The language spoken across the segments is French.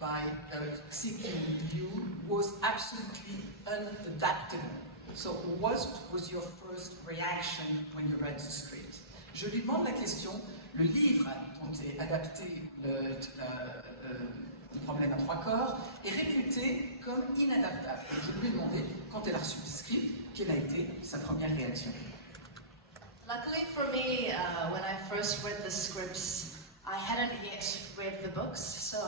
by seeking you was absolutely unadaptable. So what was your first reaction when you read the script? Je lui demande la question, le livre dont est adapté le problème à trois corps est réputé comme inadaptable. Je lui ai demandé, quand elle a reçu le script, quelle a été sa première réaction. Luckily for me, when I first read the scripts, I hadn't yet read the books, so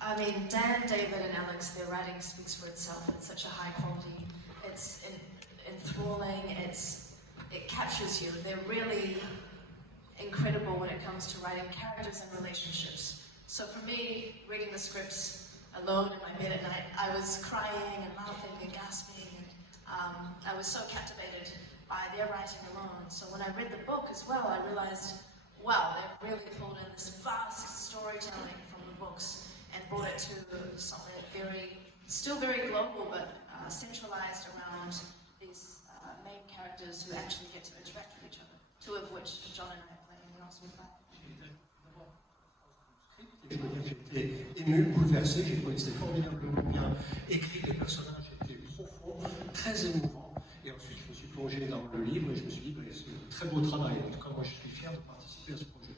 I mean, Dan, David, and Alex, their writing speaks for itself. It's such a high quality. It's enthralling. It captures you. They're really incredible when it comes to writing characters and relationships. So for me, reading the scripts alone in my bed at night, I was crying and laughing and gasping, and I was so captivated by their writing alone. So when I read the book as well, I realized, wow, they've really pulled in this vast storytelling from the books and brought it to something still very global, but centralized around these main characters who actually get to interact with each other, two of which John and I play in the Oxford Five. J'ai été ému, bouleversé, j'ai trouvé que c'était formidablement bien écrit, les personnages étaient profonds, très émouvants. Et ensuite, je me suis plongé dans le livre et je me suis dit, c'est un très beau travail. En tout cas, moi, je suis fier de participer à ce projet.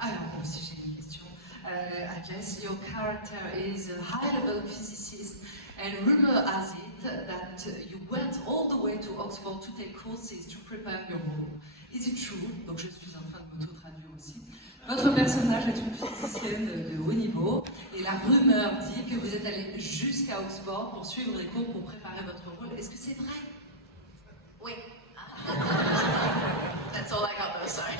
Alors, moi aussi, j'ai une question. Jess, your character is a high-level physicist, and rumor has it that you went all the way to Oxford to take courses to prepare your role. Is it true? Donc, je suis en train de m'auto-traduire aussi. Votre personnage est une physicienne de haut niveau, et la rumeur dit que vous êtes allé jusqu'à Oxford pour suivre les cours pour préparer votre rôle. Est-ce que c'est vrai? Oui. That's all I got though, sorry.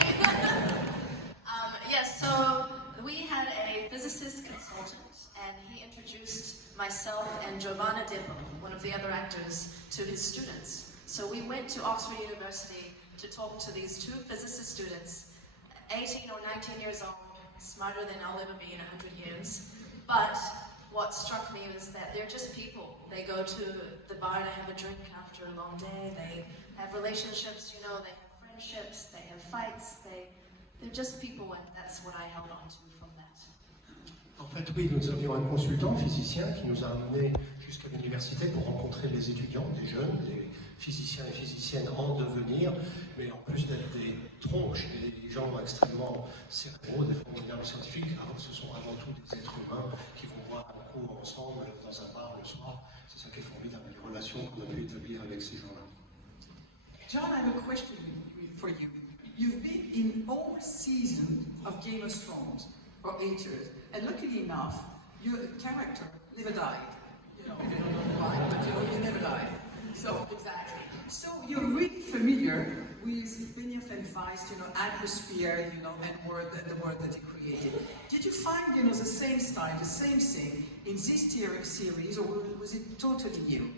Yes, so we had a physicist consultant, and he introduced myself and Giovanna Dibbo, one of the other actors, to his students. So we went to Oxford University to talk to these two physicist students, 18 or 19 years old, smarter than I'll ever be in 100 years. But what struck me was that they're just people. They go to the bar to have a drink after a long day. They have relationships, you know, they have friendships, they have fights, they're just people, and that's what I held on to from that. En fait, oui, nous avions un consultant physicien qui nous a amenés jusqu'à l'université pour rencontrer les étudiants, des jeunes, des physiciens et physiciennes en devenir, mais en plus d'être des tronches, des gens extrêmement cérébraux, des formidables scientifiques, ce sont avant tout des êtres humains qui vont boire un coup ensemble dans un bar le soir. C'est ça qui est formidable, les relations qu'on a pu établir avec ces gens-là. John, I have a question for you. You've been in all seasons of Game of Thrones for 8 years, and luckily enough, your character never died. You don't know why, but you never died. So, exactly. So you're really familiar with Benioff and Weiss, atmosphere, and the world that he created. Did you find, the same style, the same thing in this series, or was it totally new?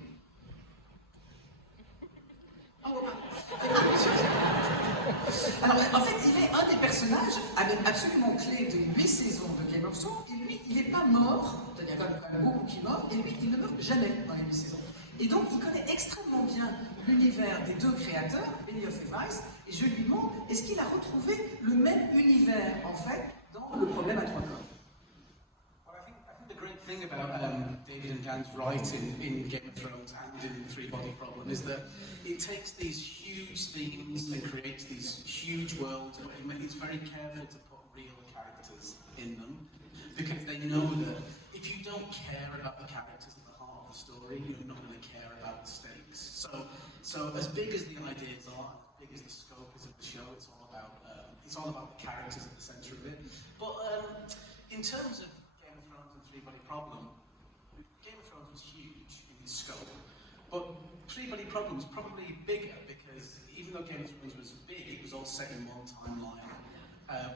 Alors, en fait, il est un des personnages absolument clés de 8 saisons de Game of Thrones, et lui, il n'est pas mort, il y a quand même beaucoup qui meurent, et lui, il ne meurt jamais dans les 8 saisons. Et donc, il connaît extrêmement bien l'univers des deux créateurs, Benioff et Weiss, et je lui demande, est-ce qu'il a retrouvé le même univers, en fait, dans le problème à trois corps? Well, I think the great thing about David and Dan's writing in Game of Thrones and in Three Body Problem is that it takes these huge themes and creates these huge worlds, but it's very careful to put real characters in them, because they know that if you don't care about the characters at the heart of the story, you're not going to care about the stakes. So as big as the ideas are, as big as the scope is of the show, it's all about the characters at the centre of it. But in terms of Game of Thrones and Three Body Problem, Game of Thrones was huge in its scope, but Three Body Problem was probably bigger because even though Game of Thrones was big, it was all set in one timeline.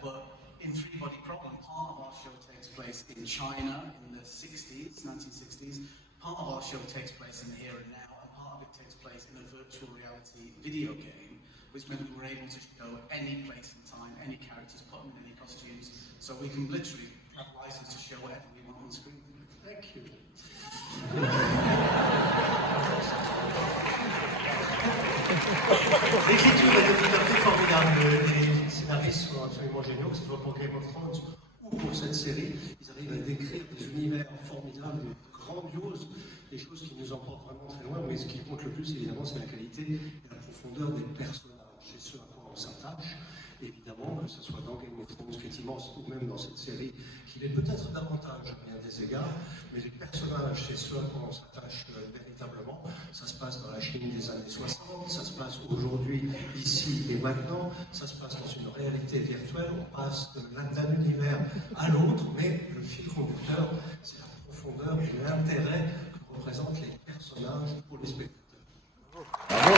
But in Three Body Problem, part of our show takes place in China in the 1960s. Part of our show takes place in the here and now, and part of it takes place in a virtual reality video game, which meant we were able to show any place in time, any characters, put them in any costumes, so we can literally have license to show whatever we want on screen. Thank you. L'écriture était tout à fait formidable. Les scénaristes sont absolument géniaux, que ce soit pour Game of Thrones cette série. Ils arrivent à décrire des univers formidables, grandioses, des choses qui nous emportent vraiment très loin, mais ce qui compte le plus, évidemment, c'est la qualité et la profondeur des personnages. C'est ce à quoi on s'attache. Évidemment, que ce soit dans Game of Thrones, qui est immense, ou même dans cette série, qui l'est peut-être davantage à bien des égards, mais les personnages, c'est ce à quoi on s'attache véritablement. Ça se passe dans la Chine des années 60, ça se passe aujourd'hui, ici et maintenant, ça se passe dans une réalité virtuelle, on passe d'un univers à l'autre, mais le fil conducteur, c'est la profondeur et l'intérêt que représentent les personnages pour les spectateurs. Bravo.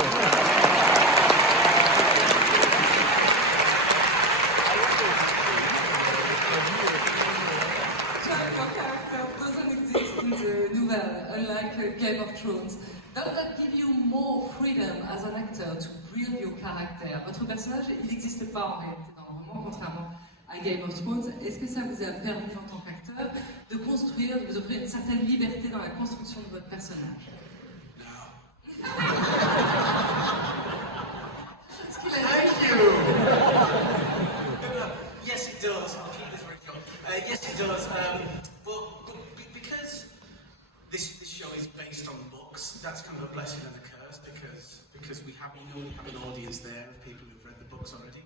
Your character doesn't exist in the novel, unlike Game of Thrones. Does that give you more freedom as an actor to build your character? Votre personnage, il n'existe pas en réalité dans le roman, contrairement à Game of Thrones. Est-ce que ça vous a permis en tant qu'acteur de construire, de vous offrir une certaine liberté dans la construction de votre personnage? Thank you. Yes, it does. I'll keep this very short. Yes, it does. Because this show is based on books, that's kind of a blessing and a curse. Because we have an audience there of people who've read the books already,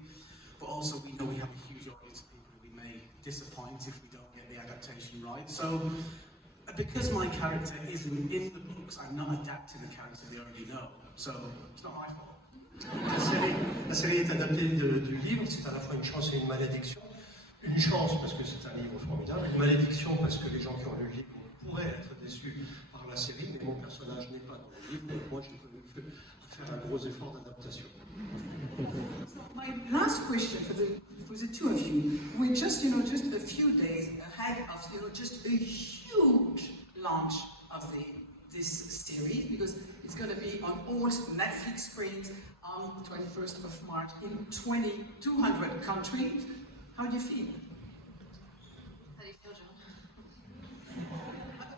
but also we know we have a huge audience of people who we may disappoint if we don't get the adaptation right. So. Because my character isn't in the books, I'm not adapting the character they already know. So it's not my fault. La série est adaptée du livre, c'est à la fois une chance et une malédiction. Une chance parce que c'est un livre formidable, une malédiction parce que les gens qui ont lu le livre pourraient être déçus par la série, mais mon personnage n'est pas dans le livre, donc moi j'ai pu faire un gros effort d'adaptation. My last question for the two of you. We're just a few days ahead of just a huge launch of this series, because it's going to be on all Netflix screens on the 21st of March in 200 countries. How do you feel? How do you feel, John?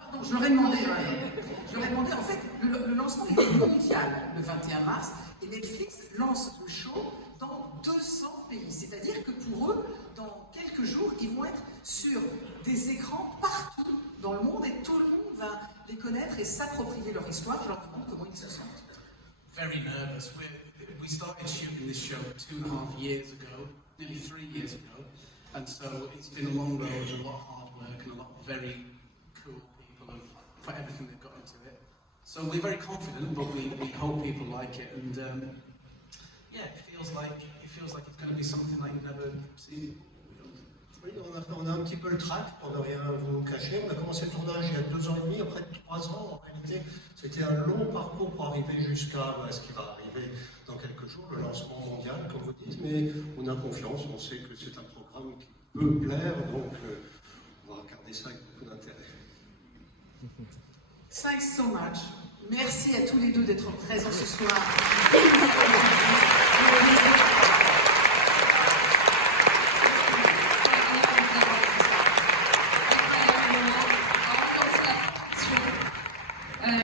Pardon, je leur ai demandé, en fait, le lancement est mondial le 21 mars, et Netflix lance le show dans 200 pays. C'est-à-dire que pour eux, dans quelques jours, ils vont être sur des écrans partout dans le monde, et tout le monde va les connaître et s'approprier leur histoire. Je leur demande comment ils se sentent. Very nervous. We started shooting this show 2.5 years ago, nearly 3 years ago, and so it's been a long road and a lot of hard work, and a lot of very cool people have put everything they've got into it. So we're very confident, but we hope people like it, and yeah, it feels like it's going to be something like you've never seen. Oui, on a un petit peu le trac, pour ne rien vous cacher. On a commencé le tournage il y a 2 ans et demi, après 3 ans en réalité. C'était un long parcours pour arriver jusqu'à ce qui va arriver dans quelques jours, le lancement mondial, comme vous dites. Mais on a confiance, on sait que c'est un programme qui peut plaire, donc on va regarder ça avec beaucoup d'intérêt. Thanks so much. Merci à tous les deux d'être présents ce soir.